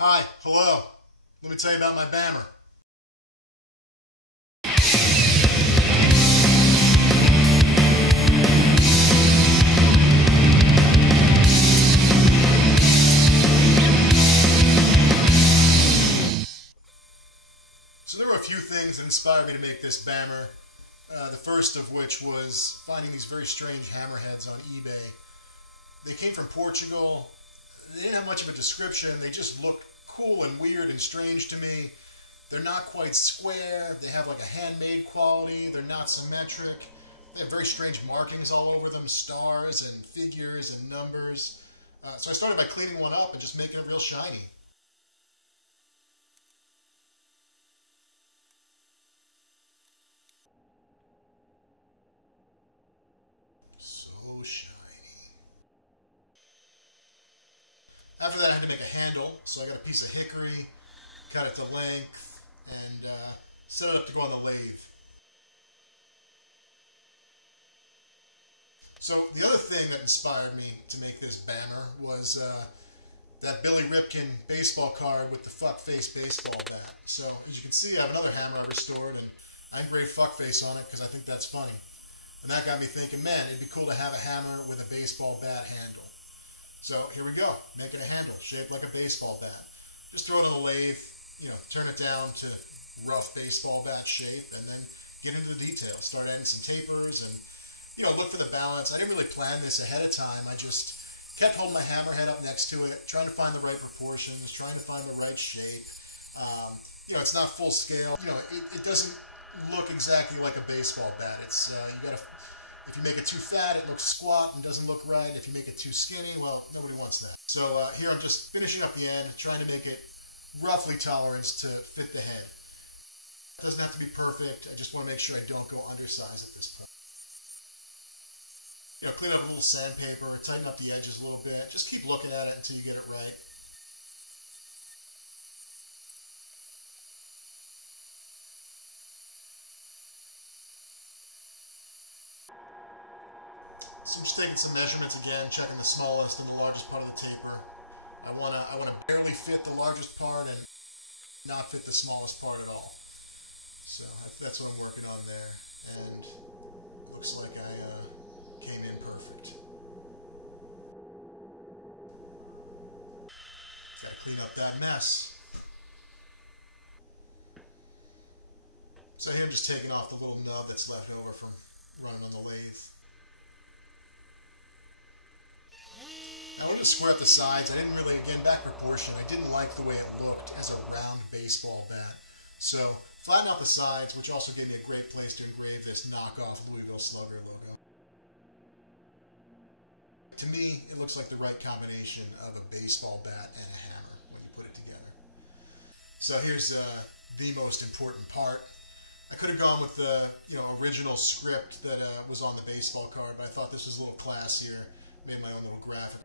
Hi, hello. Let me tell you about my Bammer. So there were a few things that inspired me to make this Bammer. The first of which was finding these very strange hammerheads on eBay. They came from Portugal. They didn't have much of a description. They just looked cool and weird and strange to me. They're not quite square. They have like a handmade quality. They're not symmetric. They have very strange markings all over them, stars and figures and numbers. So I started by cleaning one up and just making it real shiny. So shiny. After that I had to make a handle, so I got a piece of hickory, cut it to length, and set it up to go on the lathe. So the other thing that inspired me to make this Bammer was that Billy Ripken baseball card with the fuckface baseball bat. So as you can see, I have another hammer I restored, and I engraved fuckface on it because I think that's funny. And that got me thinking, man, it'd be cool to have a hammer with a baseball bat handle. So here we go, making a handle shaped like a baseball bat. Just throw it on the lathe, turn it down to rough baseball bat shape, and then get into the details. Start adding some tapers and, look for the balance. I didn't really plan this ahead of time. I just kept holding my hammerhead up next to it, trying to find the right proportions, trying to find the right shape. It's not full scale. It doesn't look exactly like a baseball bat. It's if you make it too fat, it looks squat and doesn't look right. If you make it too skinny, well, nobody wants that. So here I'm just finishing up the end, trying to make it roughly tolerance to fit the head. It doesn't have to be perfect. I just want to make sure I don't go undersized at this point. Clean up a little sandpaper, tighten up the edges a little bit. Just keep looking at it until you get it right. So I'm just taking some measurements again, checking the smallest and the largest part of the taper. I wanna barely fit the largest part and not fit the smallest part at all. So that's what I'm working on there, and it looks like I came in perfect. Gotta clean up that mess. So here I'm just taking off the little nub that's left over from running on the lathe. I wanted to square up the sides. I didn't really, again, back proportion. I didn't like the way it looked as a round baseball bat. So flatten out the sides, which also gave me a great place to engrave this knockoff Louisville Slugger logo. To me, it looks like the right combination of a baseball bat and a hammer when you put it together. So here's the most important part. I could have gone with the original script that was on the baseball card, but I thought this was a little classier. Made my own little graphic.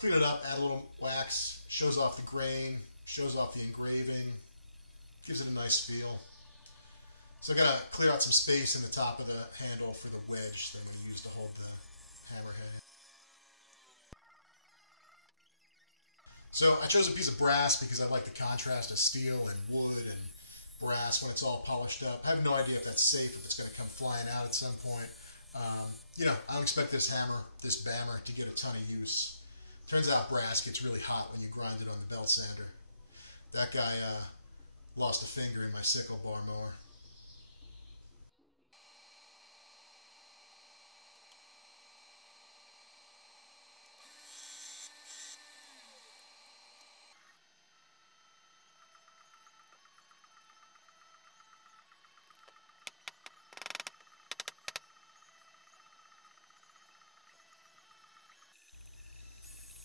Clean it up, add a little wax, shows off the grain, shows off the engraving, gives it a nice feel. So I gotta clear out some space in the top of the handle for the wedge that I'm going to use to hold the hammerhead. So I chose a piece of brass because I like the contrast of steel and wood and brass when it's all polished up. I have no idea if that's safe, if it's going to come flying out at some point. I don't expect this Bammer, to get a ton of use. Turns out brass gets really hot when you grind it on the belt sander. That guy lost a finger in my sickle bar mower.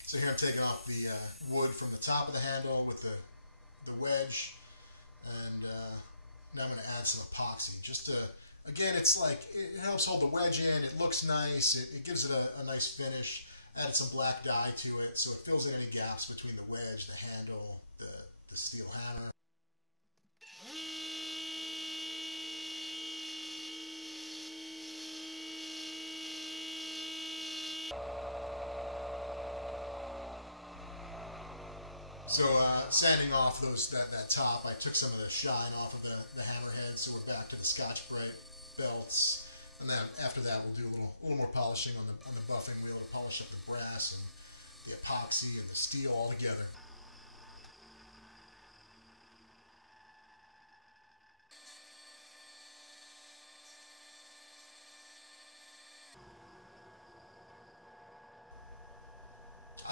So here I'm taking off the wood from the top of the handle with the wedge, and now I'm going to add some epoxy. Just to, again, it's like, it helps hold the wedge in, it looks nice, it gives it a nice finish. Added some black dye to it so it fills in any gaps between the wedge, the handle, the steel hammer. So sanding off that top, I took some of the shine off of the hammerhead, so we're back to the Scotch-Brite belts. And then after that, we'll do a little more polishing on the buffing wheel to polish up the brass and the epoxy and the steel all together.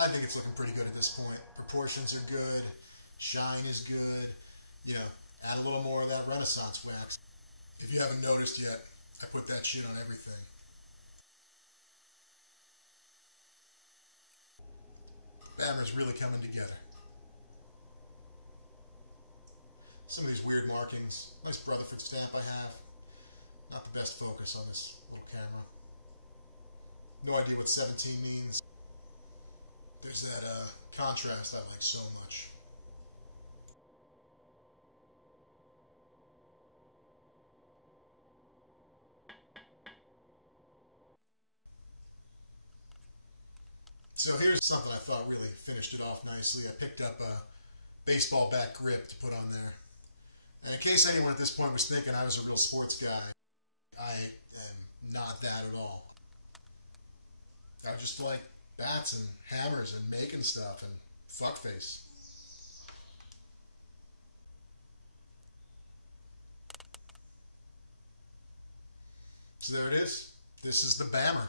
I think it's looking pretty good at this point. Proportions are good, shine is good. You know, add a little more of that Renaissance wax. If you haven't noticed yet, I put that shit on everything. Bammer's really coming together. Some of these weird markings. Nice Rutherford stamp I have. Not the best focus on this little camera. No idea what 17 means. There's that contrast I like so much. So here's something I thought really finished it off nicely. I picked up a baseball bat grip to put on there. And in case anyone at this point was thinking I was a real sports guy, I am not that at all. I just like bats and hammers and making stuff and fuckface. So there it is. This is the Bammer.